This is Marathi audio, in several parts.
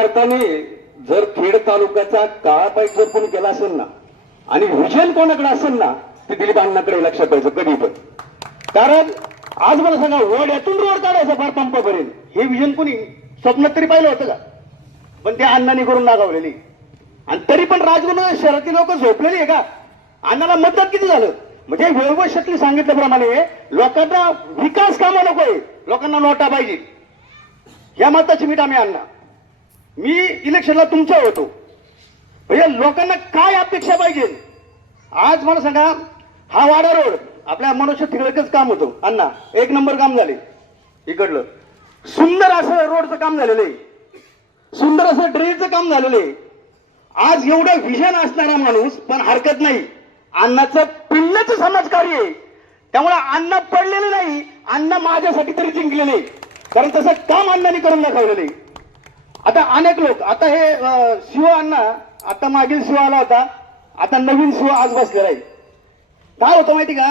अर्थाने जर खेड तालुक्याचा काळा पाईप जर कोणी केला असेल ना आणि व्हिजन कोणाकडे असेल ना ते दिलीप अण्णाकडे लक्षात पाहिजे कधी पण कारण आज मला सांगा वड्यातून रोड काढायचा फार पंपापर्यंत. हे व्हिजन कोणी स्वप्नात तरी पाहिलं होतं का? पण ते अण्णांनी करून दाखवलेली आणि तरी पण राजगुरू शहरातील लोक झोपलेली आहे का? अण्णाला मतदान किती झालं? म्हणजे व्यवस्थितली सांगितल्याप्रमाणे लोकांना विकास कामं नकोय लोकांना नोटा पाहिजे या मताची मीठ आम्ही आणला मी इलेक्शनला तुमचा होतो. भैया लोकांना काय अपेक्षा पाहिजे? आज मला सांगा हा वाडा रोड आपल्या मनुष्य तिकडकच काम होतं. अण्णा एक नंबर काम झाले. इकडलं. सुंदर असं रोडचं काम झालेलं आहे. सुंदर असं ड्रेनचं काम झालेलं आहे. आज एवढं विजन असणारा माणूस पण हरकत नाही. अण्णाचं पिल्लच समाजकार्य आहे. त्यामुळे अण्णा पडलेलं नाही अण्णा माझ्यासाठी तरी जिंकले नाही कारण तसं काम अण्णांनी करून दाखवलेलं आहे. आता अनेक लोक आता हे शिव अण्णा आता मागील शिव आला होता आता नवीन शिव आज बसलेला आहे. काय होतं माहिती का?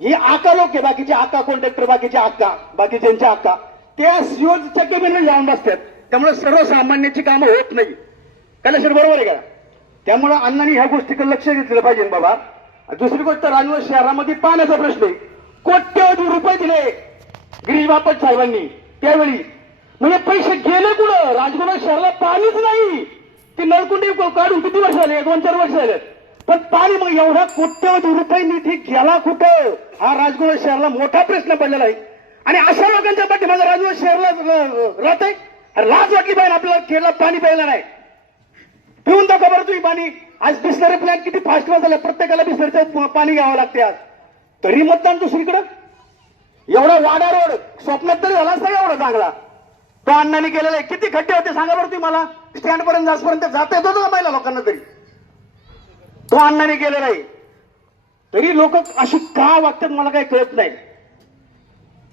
हे आका लोक आहे बाकीचे आका कॉन्ट्रॅक्टर बाकीचे आका बाकीच्यांचे आका. त्या शिवच्या केबिनमध्ये लावून बसतात. त्यामुळे सर्वसामान्यांची कामं होत नाही. कलेश्वर बरोबर आहे का? त्यामुळे अण्णांनी ह्या गोष्टीकडे लक्ष घेतलं पाहिजे बाबा. दुसरी गोष्ट राजूर शहरामध्ये पाण्याचा प्रश्न आहे. कोट्यवधी रुपये दिले गिरीश बापट साहेबांनी त्यावेळी. म्हणजे पैसे गेले कुठं? राजगुरू शहराला पाणीच नाही. ते नळकुंडी काढून किती वर्ष झाले? दोन चार वर्ष झाले. पण पाणी मग एवढा कोट्यवधी रुपये निधी गेला कुठं? हा राजगुरू शहराला मोठा प्रश्न पडलेला आहे. आणि अशा लोकांच्या पाठीमागे राजगुरू शहराला राहत आहे लाज वाटली पाहिजे आपल्याला खेळला पाणी प्यायला नाही. पिऊन दाखवा बरं तुम्ही पाणी. आज बिस्लरी प्लॅन किती फास्ट झालं प्रत्येकाला बिस्लरीचं पाणी घ्यावं लागते आज. तरी मतदान दुसरीकडं? एवढा वाडा रोड स्वप्नात तरी झाला असता एवढा चांगला? तो अण्णाने केलेला आहे. किती खड्डे होते सांगा बरं तुम्ही मला. स्टँड पर्यंत जासपर्यंत जाता येत होतं पहिला लोकांना तरी? तो अण्णाने केलेला आहे. तरी लोक अशी का वागतात मला काही कळत नाही.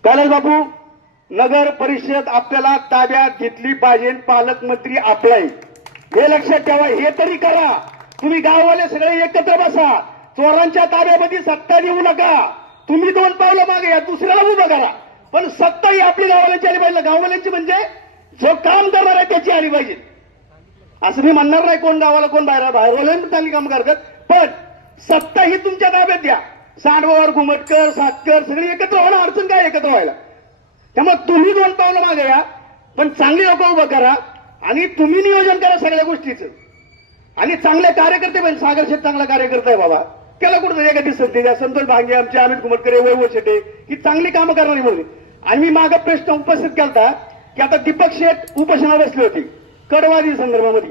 चालेल बाबू नगर परिषद आपल्याला ताब्यात घेतली पाहिजे पालकमंत्री आपला हे लक्षात ठेवा हे तरी करा. तुम्ही गाववाले सगळे एकत्र बसा. चोरांच्या ताब्यामध्ये सत्ता देऊ नका. तुम्ही दोन पावलं मागे या दुसऱ्याला उभं करा. पण सत्ता ही आपली गाववाल्यांची आली पाहिजे. गाववाल्यांची म्हणजे जो काम करणार आहे त्याची आली पाहिजे. असं मी म्हणणार नाही कोण गावाला कोण बाहेर. बाहेरवाले चांगली काम करतात पण सत्ता ही तुमच्या ताब्यात द्या. सांडवर घुमटकर सातकर सगळी एकत्र व्हायला अडचण काय एकत्र व्हायला? त्यामुळे तुम्ही दोन पावलं मागे या पण चांगली लोक उभं करा आणि तुम्ही नियोजन करा सगळ्या गोष्टीचं. आणि चांगले कार्यकर्ते पण सागर शेत चांगला कार्यकर्ता आहे बाबा. त्याला कुठं एखादी संधी द्या. संतोष भांगे आमचे अमित कुमटकरे वैभव शेटे ही चांगली कामं करणारी म्हणून आणि मी प्रश्न उपस्थित केला की आता दीपक शेठ उपोषणाला बसले होते कडवादी संदर्भामध्ये.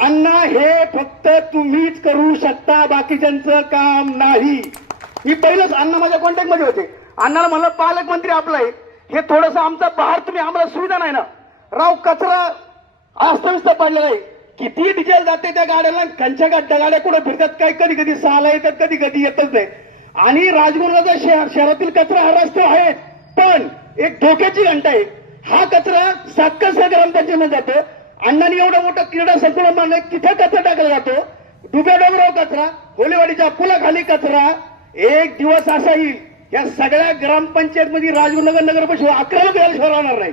अण्णा हे फक्त तुम्हीच करू शकता बाकीच्यांचं काम नाही. मी पहिलंच अण्णा माझ्या कॉन्टॅक्टमध्ये होते. अण्णाला म्हणलं पालकमंत्री आपलं आहे. हे थोडस आमचा बाहेर तुम्ही आम्हाला सुविधा नाही ना. राव कचरा अस्तव्यस्त पडलेला आहे. किती डिझेल जाते त्या गाड्याला कंच्या गाड्या गाड्या फिरतात काय? कधी कधी सहाला येतात कधी कधी येतच नाही. आणि राजगुरूचा शहर शहरातील कचरा हा रस्ते आहे. पण एक धोक्याची घंटा आहे. हा कचरा सातकस ग्रामपंचायतीमध्ये जातो. अण्णांनी एवढं मोठं क्रीडा संकुलन बांधलं तिथे कचरा टाकला जातो. डुब्या डोंगराव कचरा होलेवाडीच्या पुलाखाली कचरा. एक दिवस असा येईल या सगळ्या ग्रामपंचायत मध्ये राजगुरुनगर नगर परिषद अकरा शहर राहणार नाही.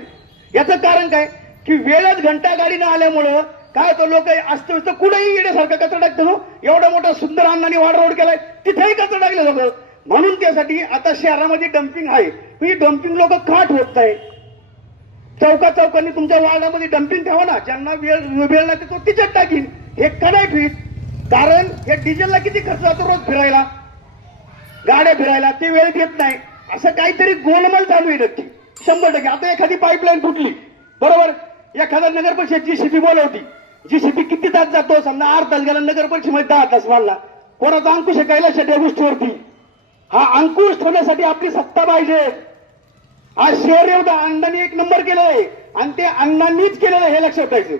याचं कारण काय? की वेळच घंटा गाडी न आल्यामुळं काय तो लोक असतं कुठेही येण्यासारखं कचरा टाकतो ना. एवढा मोठा सुंदर अन्नाने वाढ रोड केलाय. तिथेही कचरा टाकले लोक म्हणून त्यासाठी आता शहरामध्ये डम्पिंग आहे. ही डम्पिंग लोक का ठेवत नाही? चौका चौकांनी तुमच्या वार्डामध्ये डम्पिंग ठेवा ना. ज्यांना वेळ वेळ लागते तो तिच्यात टाकीन. हे का नाही कारण हे डिझेलला किती खर्च जातो रोज फिरायला? गाड्या फिरायला ते वेळ घेत नाही. असं काहीतरी गोलमाल चालू आहे नक्की. शंभर टक्के. आता एखादी पाईपलाईन फुटली. बरोबर? एखादा नगर परिषदची जीसीबी बोलवती. जीसीबी किती तास जातो? समजा आठ तास गेला नगर परिषदेमध्ये दहा तास वाढला कोणाचा अंकुश कैला या गोष्टीवरती? हा अंकुश ठेवण्यासाठी आपली सत्ता पाहिजे. आज शहर एवढा अण्णांनी एक नंबर केलेला आहे आणि ते अण्णांनीच केलेलं आहे हे लक्षात ठेवायचं.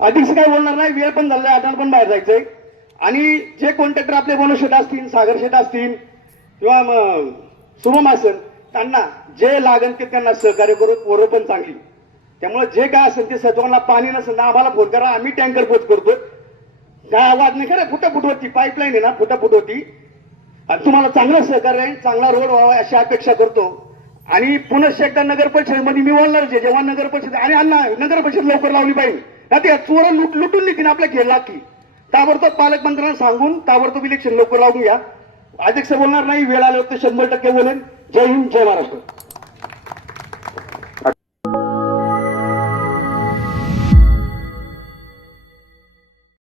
अधिकच काय बोलणार नाही वेळ पण झाला अण्णा पण बाहेर जायचंय. आणि जे कॉन्ट्रॅक्टर आपले मनुष्यत असतील सागर शेत असतील किंवा मग शुभम असेल त्यांना जे लागेल ते त्यांना सहकार्य करू पोरं पण चांगली. त्यामुळे जे काय असेल ते सचिवांना पाणी नसेल ना आम्हाला फोन करा. आम्ही टँकर पोच करतो काय आवाज नाही. खरं फुटाफुट होती. पाईपलाईन आहे ना फुटाफुट होती. आणि तुम्हाला चांगलं सहकार्य आहे. चांगला रोड व्हावा अशी अपेक्षा करतो. आणि पुनश्च एकदा नगर परिषदेमध्ये मी बोलणारच आहे. जेव्हा नगर परिषद आणि अण्णा नगर परिषद लवकर लावली पाहिजे ना ते चोर लुट लुटून निघतील आपल्या खेळला की. ताबडतोब पालकमंत्र्यांना सांगून ताबडतोब इलेक्शन लवकर लावून घ्या. अध्यक्ष बोलणार नाही. वेळ आल्यावर ते शंभर टक्के बोलेन. जय हिंद जय महाराष्ट्र.